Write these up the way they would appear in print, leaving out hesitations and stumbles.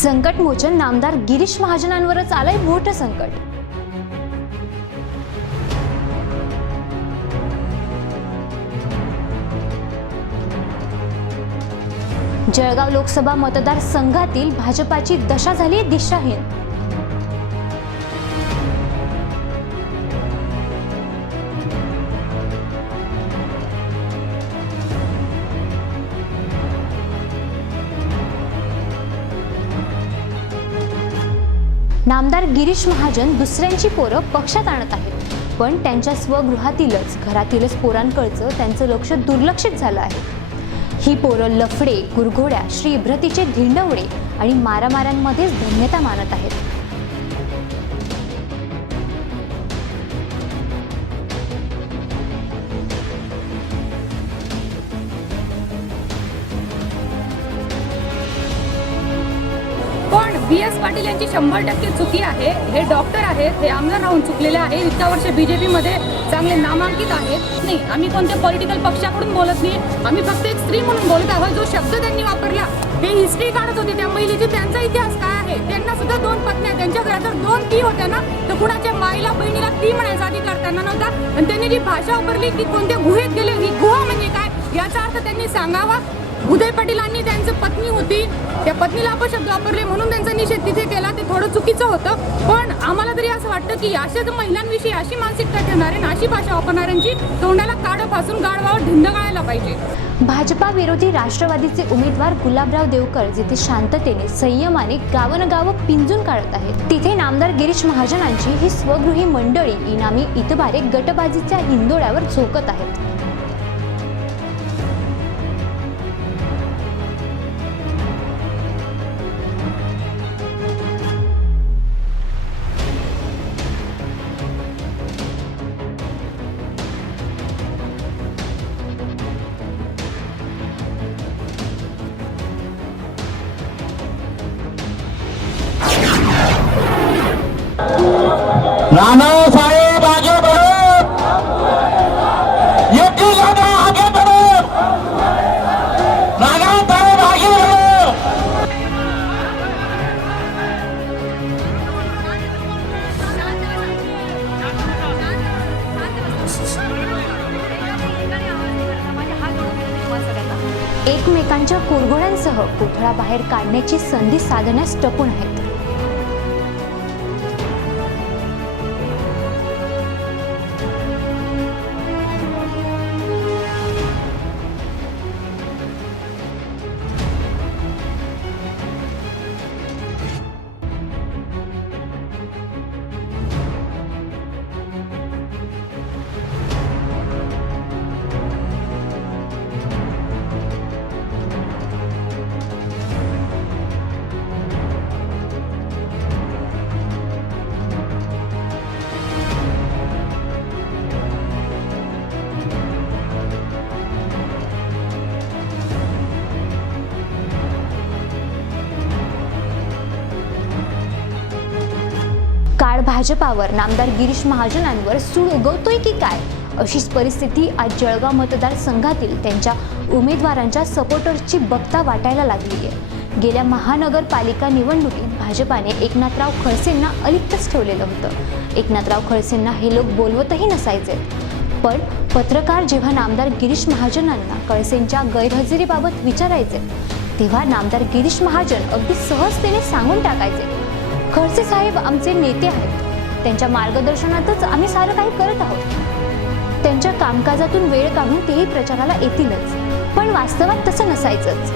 संकटमोचन नामदार गिरीश महाजनांवरच आलंय मोठं संकट। जळगाव लोकसभा मतदारसंघातील भाजपाची दशा झाली दिशाहीन। नामदार गिरीश महाजन दुसऱ्यांची पोरं पक्षात आणत आहेत, पण त्यांच्या स्वगृहातीलच घरातीलच पोरांकडचं त्यांचं लक्ष दुर्लक्षित झालं आहे। ही पोरं लफडे, गुरघोड्या, श्री इब्रतीचे धिंडवडे आणि मारामारांमध्येच धन्यता मानत आहेत। पण बी.एस. पाटील यांची 100% चुकी आहे। हे डॉक्टर आहेत, हे आमदार राहून चुकलेले आहे। इतक्या वर्ष बीजेपी मध्ये चांगले नामांकित आहेत। नाही, आम्ही कोणत्या पॉलिटिकल पक्षाकडून बोलत नाही, आम्ही फक्त एक स्त्री म्हणून बोलत आहोत। जो शब्द त्यांनी वापरला, ते हिस्ट्री काढत होते त्या महिलेची, त्यांचा इतिहास काय आहे। त्यांना सुद्धा 2 पत्न्या, त्यांच्या घरात जर 2 ती होत्या ना, तर कुणाच्या माईला बहिणीला ती म्हणायचा अधिकार त्यांना नव्हता। आणि त्यांनी जी भाषा वापरली की कोणत्या गुहेत गेले, ही गुहा म्हणजे काय याचा अर्थ त्यांनी सांगावा। उदय पाटीलांनी त्यांची पत्नी होती, त्या पत्नीला अपशब्द वापरले म्हणून त्यांचा निषेध तिथे केला, ते थोडं चुकीचं होतं। पण आम्हाला तरी असं वाटतं की अशाच महिलांविषयी अशी मानसिकता ठेवणारे, अशी भाषा वापरणाऱ्यांची तोंडाला काडं फासून गाडवावर धिंड गाळायला पाहिजे। भाजपा विरोधी राष्ट्रवादीचे उमेदवार गुलाबराव देवकर जिथे शांततेने संयमाने गावनगावं पिंजून काढत आहेत, तिथे नामदार गिरीश महाजनांची ही स्वगृही मंडळी इनामी इतबारे गटबाजीच्या हिंदोळ्यावर झोकत आहेत। नानासाहेब आगे बढ़ो, एक ही गाना आगे बढ़ो, नानासाहेब आगे बढ़ो। एकमेकांच्या कुरघोड्यांसह पुतळा बाहेर काढण्याची संधी साधण्यास टपून आहेत। काळ भाजपावर, नामदार गिरीश महाजनांवर सूड उगवतोय की काय, अशीच परिस्थिती आज जळगाव मतदारसंघातील त्यांच्या उमेदवारांच्या सपोर्टर्सची बघता वाटायला लागली आहे। गेल्या महानगरपालिका निवडणुकीत भाजपाने एकनाथराव खडसेंना अलिप्तच ठेवलेलं होतं। एकनाथराव खडसेंना हे लोक बोलवतही नसायचे, पण पत्रकार जेव्हा नामदार गिरीश महाजनांना खडसेंच्या गैरहजेरीबाबत विचारायचे, तेव्हा नामदार गिरीश महाजन अगदी सहजतेने सांगून टाकायचे, खडसे साहेब आमचे नेते आहेत, त्यांच्या मार्गदर्शनातच आम्ही सारं काही करत आहोत। त्यांच्या कामकाजातून वेळ काढून तेही प्रचाराला येतीलच, पण वास्तवात तसं नसायचंच।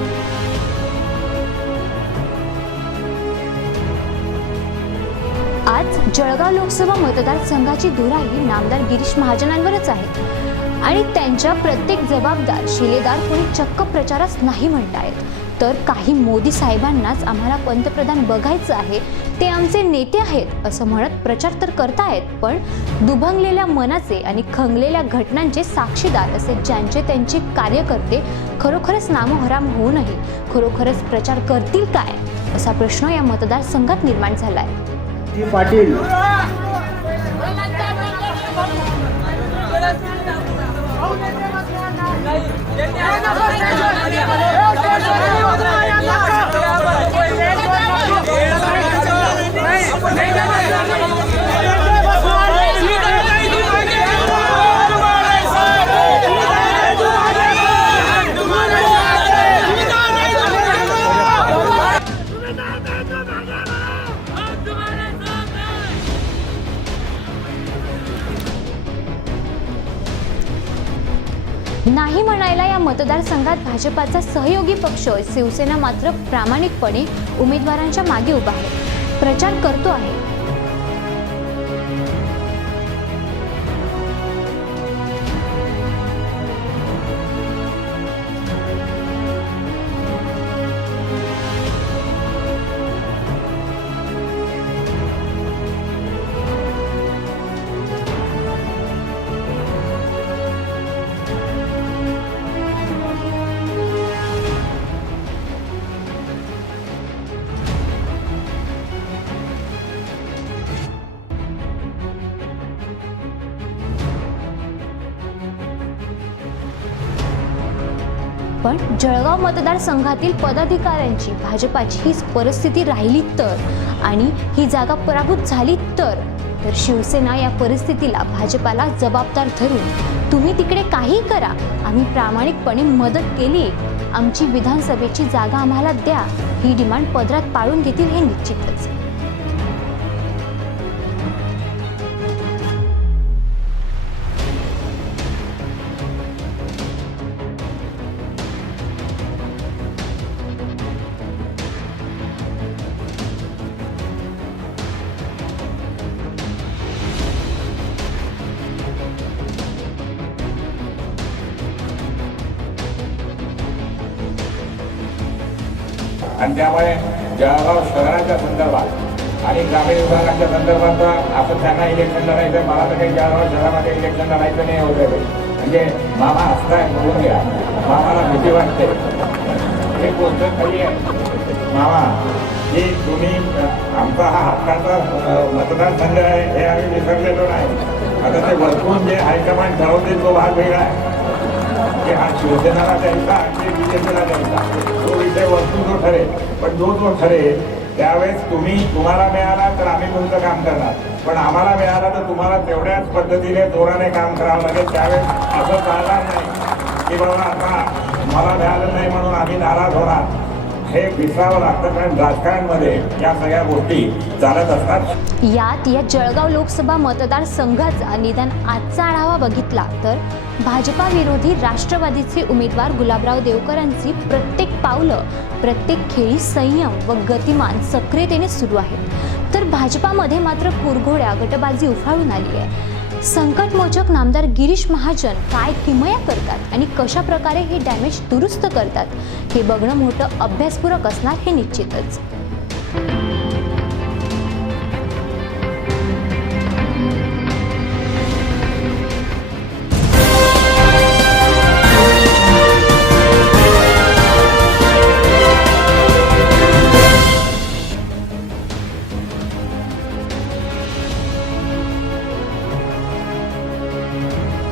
आज जळगाव लोकसभा मतदारसंघाची धुराही नामदार गिरीश महाजनांवरच आहे आणि त्यांच्या प्रत्येक जबाबदार शिलेदार कोणी चक्क प्रचारास नाही म्हणतायत, तर काही मोदी साहेबांनाच आम्हाला पंतप्रधान बघायचं आहे, ते आमचे नेते आहेत असं म्हणत प्रचार तर करतायत, पण दुभंगलेल्या मनाचे आणि खंगलेल्या घटनांचे साक्षीदार असे ज्यांचे त्यांचे कार्यकर्ते खरोखरच नामोहराम होऊनही खरोखरच प्रचार करतील काय, असा प्रश्न या मतदारसंघात निर्माण झालाय। पाटील Jangan नाही म्हणायला या मतदारसंघात भाजपाचा सहयोगी पक्ष शिवसेना मात्र प्रामाणिकपणे उमेदवारांच्या मागे उभा आहे, प्रचार करतो आहे. पण जळगाव मतदारसंघातील पदाधिकाऱ्यांची भाजपाची हीच परिस्थिती राहिली तर आणि ही जागा पराभूत झाली तर शिवसेना या परिस्थितीला भाजपाला जबाबदार धरून तुम्ही तिकडे काही करा, आम्ही प्रामाणिकपणे मदत केली, आमची विधानसभेची जागा आम्हाला द्या, ही डिमांड पदरात पाडून घेतील हे निश्चितच. आणि त्यामुळे जळगाव शहराच्या संदर्भात आणि ग्रामीण विभागाच्या संदर्भात आपण त्यांना इलेक्शन लढायचं, मला तर काही जळगाव शहरामध्ये इलेक्शन लढायचं नाही होतं. म्हणजे मामा हसताय बोलून घ्या, मामाला भीती वाटते, हे गोष्ट खरी आहे. मामा की तुम्ही आमचा हा हक्काचा मतदारसंघ आहे हे आम्ही विसरलेलो नाही. आता ते वरतून जे हायकमांड ठरवते तो भाग वेगळा आहे की हा शिवसेनेला द्यायचा आणि बीजेपीला द्यायचा, तो विषय वस्तू जो ठरेल. पण जो ठरेल त्यावेळेस तुम्हाला मिळाला तर आम्ही तुमचं काम करणार, पण आम्हाला मिळाला तर तुम्हाला तेवढ्याच पद्धतीने जोराने काम करावं लागेल. त्यावेळेस असं चालणार नाही की बाबा आता मला मिळालं नाही म्हणून आम्ही नाराज होणार. हे विसरावं लागतं, कारण राजकारणामध्ये या सगळ्या गोष्टी चालत असतात. यात या जळगाव लोकसभा मतदारसंघाचा निदान आजचा आढावा बघितला तर भाजपा विरोधी राष्ट्रवादीचे उमेदवार गुलाबराव देवकरांची प्रत्येक पावलं, प्रत्येक खेळी संयम व गतिमान सक्रियतेने सुरू आहेत. तर भाजपामध्ये मात्र कुरघोड्या गटबाजी उफाळून आली आहे. संकटमोचक नामदार गिरीश महाजन काय किमया करतात आणि कशा प्रकारे हे डॅमेज दुरुस्त करतात हे बघणं मोठं अभ्यासपूरक असणार हे निश्चितच.